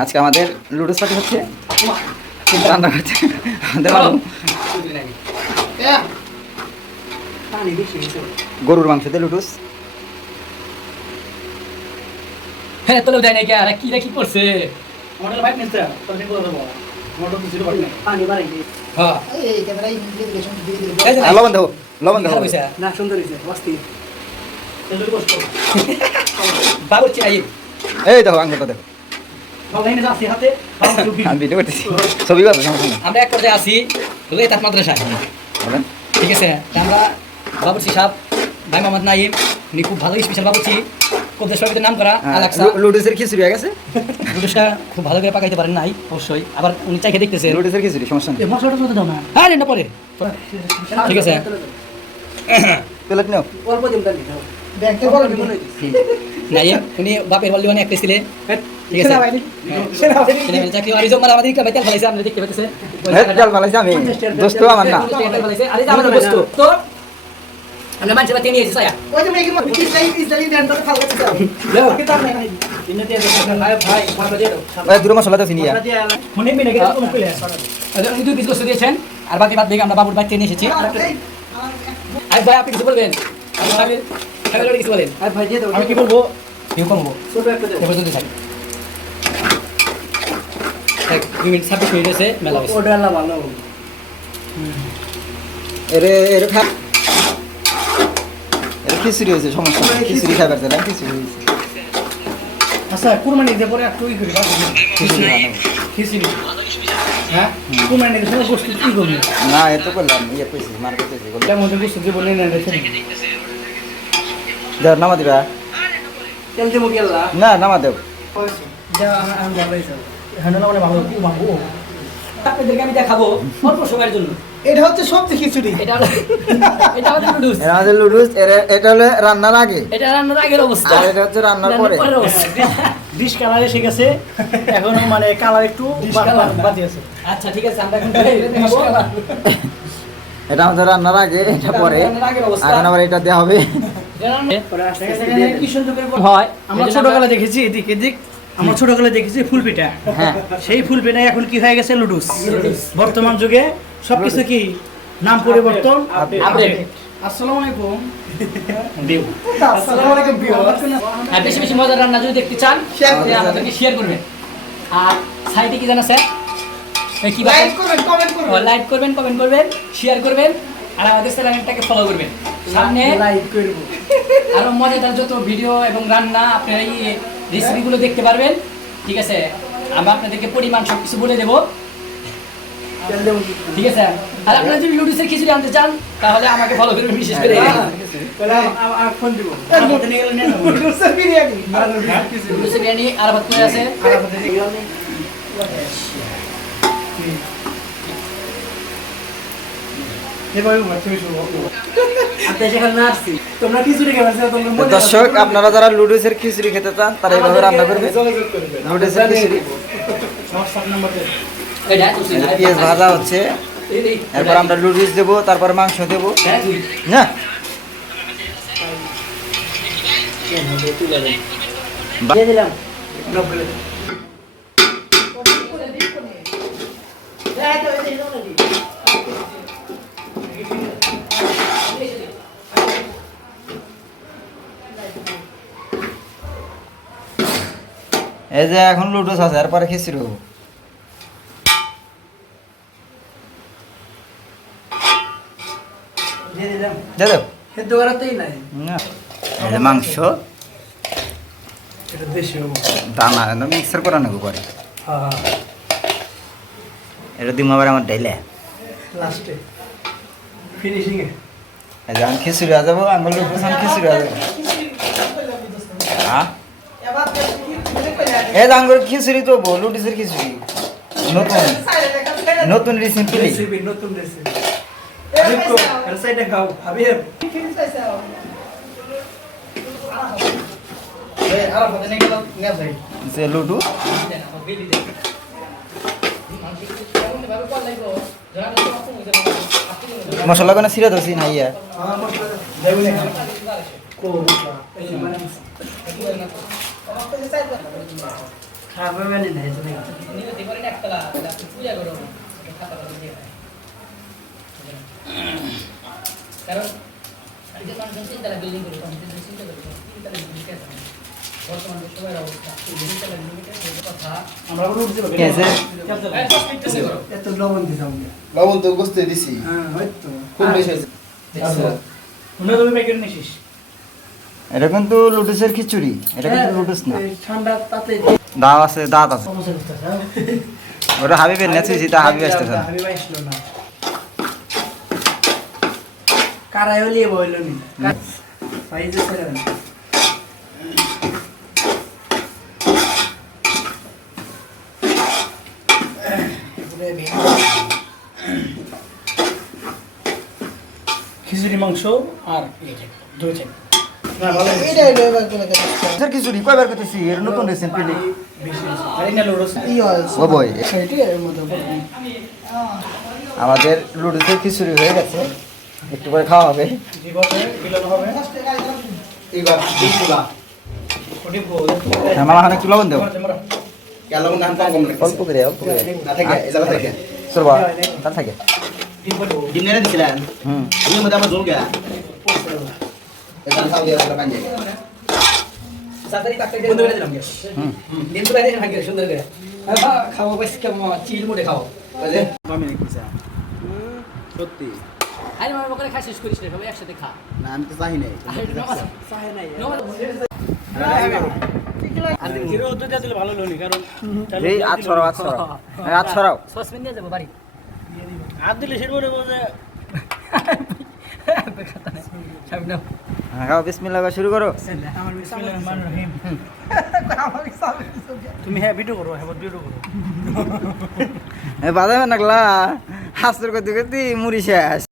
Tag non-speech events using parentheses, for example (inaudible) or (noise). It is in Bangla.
আজকে আমাদের লুডুস পার্টি হচ্ছে। রান্না করছে আমাদের গরুর মাংসতে লুডুস। হ্যাঁ তোলে দেয় নাকি? আর কি কি করছে? আমাদের বাইক নিতে তোর দিন করে দেবো মোটর কিছু বাট নাই। পানি বাড়াই দিই হ্যাঁ এই লবণ না সুন্দর হইছে এজন্য চাই এই দেখো আঙ্গুলটা দেখো। আমি ভিডিও করতেছি। ছবি আমরা এক পর্যায়ে ঠিক আছে আমরা বাবুর্চি সাহেব ভাই মোহাম্মদ নাইম উনি খুব ভালো স্পেশাল বাবুর্চি। কবদের সবাই নাম করা হ্যাঁ, আলাক্সা। লু- খিচুড়ি গেছে? খুব ভালো করে পাকাইতে পারেন নাই অবশ্যই। আবার উনি চাইকে দেখতেছে লুডুসের খিচুড়ি সমস্যা নেই। মশলাটা দাও না। হ্যাঁ রেন্ডা পরে। ঠিক আছে। প্লেট নেও। অল্প দিন তালি ব্যাংকে বড় দিন উনি বাপের মানে একটা ছিলে ঠিক আছে? সেনাবাহিনী। হ্যাঁ। সেনাবাহিনী ছেলেমেয়ে চাকরি আর এই মানে আমাদের ইকা বাইতাল ফলাইছে আমরা দেখতে পাইতেছে হ্যাঁ ডাল আমি। দোস্ত আমার না। আর আমাদের তো আমরা বাতি নিয়েছি সায়া ওই যে কি ইসরাইল নাই। ভাই ভাই মাথা দিয়ে দাও ওই দুটো মশলা তো চিনিয়া মনে গেছে কোন কইলে উনি দুই পিস গোস্ত দিয়েছেন আর বাকি বাদ থেকে আমরা বাবুর বাড়িতে নিয়ে এসেছি। আই ভাই আপনি কিছু বলবেন? আপনি কিছু বলেন। আর ভাই আমি কি বলব? কেউ কমবো ছোট একটা দাও এবার যদি থাকি। ছাব্বিশ মিনিট আছে মেলা আল্লাহ ভালো এরে এরে খা। এর খিচুড়ি হয়েছে সমস্যা খিচুড়ি। খাবার চাই খিচুড়ি হয়েছে। আচ্ছা কুরবানি দিয়ে পরে একটু খিচুড়ি। বানাবো। খিচুড়ি। হ্যাঁ? দিয়ে সময় গোষ্ঠী কি করবে? না এ তো করলাম ইয়ে কইছি মার কইছি যেমন গোষ্ঠী দিয়ে বলে না রেখে দেও নামা দিবা। তেল দেবো গেলা না নামা দেও। যা আমি ভালো হ্যাঁ না মানে ভালো কি মাগো আপনাদেরকে আমি দেখাবো অল্প সময়ের জন্য। এটা হচ্ছে সবচেয়ে খিচুড়ি। এটা হলো এটা নুডলস। লুডুস এটা হলো রান্নার আগে। এটা রান্নার আগের অবস্থা। আর এটা হচ্ছে রান্নার পরে। ডিশ কালার এসে গেছে। এখন মানে কালার একটু। বাকি আছে আচ্ছা ঠিক আছে আমরা এখন দেখাবো (laughs) এটা আমাদের রান্নার আগে এটা পরে। এখন আবার এটা দেওয়া হবে। কি সুন্দর হয়। আমরা ছোটবেলা দেখেছি এদিক এদিক। আমরা ছোটবেলায় দেখেছি ফুল পিঠা। হ্যাঁ। সেই ফুল পিঠা এখন কি হয়ে গেছে? লুডুস। বর্তমান যুগে সবকিছু কি নাম পরিবর্তন? আসসালামু আলাইকুম। আসসালামু আলাইকুম বেশি বেশি মজার রান্না যদি দেখতে চান আমাদেরকে শেয়ার করবেন। আর সাইটে কি জানা স্যার? কি লাইক করবেন কমেন্ট করবেন। লাইক করবেন কমেন্ট করবেন শেয়ার করবেন আর আমাদের চ্যানেলটাকে ফলো করবেন। সামনে লাইক করব। আরও মজাদার যত ভিডিও এবং রান্না আপনারা এই রেসিপিগুলো দেখতে পারবেন। ঠিক আছে? আমি আপনাদেরকে পরিমাণ সব কিছু বলে দেবো। ঠিক আছে? আর আপনারা যদি লুডুসের খিচুড়ি আনতে চান তাহলে আমাকে ফলো করবেন বিশেষ করে। লুডুসের বিরিয়ানি। আর ভাত করে আছে। দর্শক আপনারা যারা লুডুসের খিচুড়ি খেতে চান তারা এইভাবে রান্না করবে। লুডুসের খিচুড়ি। পেঁয়াজ ভাজা হচ্ছে। এরপর আমরা লুডুস দেবো তারপর মাংস দেবো। না? দিয়ে দিলাম। এই যে এখন লুডুস আছে এরপরে খিচুড়ি হব। মাংস? এটা বেশি হব। দানা মিক্সার করা নেব পরে। হ্যাঁ এটা দিম আবার আমার ডাইলে। লাস্টে ফিনিশিং এ। আমি খিচুড়ি হয়ে যাব আমি খিচুড়ি হয়ে যাব। হ্যাঁ? এই যে আঙ্গুর খিচুড়ি তো বল লুডুসের খিচুড়ি। নতুন নতুন রেসিপি রেসিপি নতুন রেসিপি দেখো এর সাইডে খাও যে লুডু? মশলা কোনো ছিঁড়ে ধরছি না ইয়া? কারণ বিল্ডিং করে চিন্তা করে লবণ তো গোস্তে দিছি। হ্যাঁ হয়তো খুব বেশি হয়েছে। তোমরা তুমি প্যাকেট নিছিস? এটা কিন্তু লুটুসের খিচুড়ি এটা কিন্তু লুটুস না। দাঁত আছে দাঁত আছে। হ্যাঁ? ওটা হাবিবের নেচেছি তা হাবিব আসতেছে। খিচুড়ি মাংস আর ইয়ে দই থাকবে। না, ভালো হয়েছে। খিচুড়ি কয়বার করতেছি এর নতুন পড়বে। আমাদের লুডুসের খিচুড়ি হয়ে গেছে। একটু করে খাওয়া হবে। বল। হ্যাঁ একটু লবণ দেবো। অল্প করে অল্প করে। থাকে থাকে। চলবা তার থাকে। ডিম দিছিলেন। হুম। জল গেলা। এটা খাও দিয়ে রাখা পাঞ্জে তাড়াতাড়ি কাটতে বন্ধ করে দিলাম গ্যাস দিন তো বাইরে ভাগে সুন্দর করে। খাব বেশ কেমন? চিল সত্যি? আরে মার বকরে খা শেষ করিস রে সবাই একসাথে খা। না আমি তো চাই নাই। আরে নমাজ নমাজ দিলে ভালো হ্যাঁ খাও বিসমিল্লাহ শুরু করো। আমার বিসমিল্লাহির রহমানির রহিম তুমি হ্যাঁ ভিডিও করো হ্যাঁ ভিডিও করো। বাজাবে নাকলা হাসর করতে করতে মুড়ি শেষ।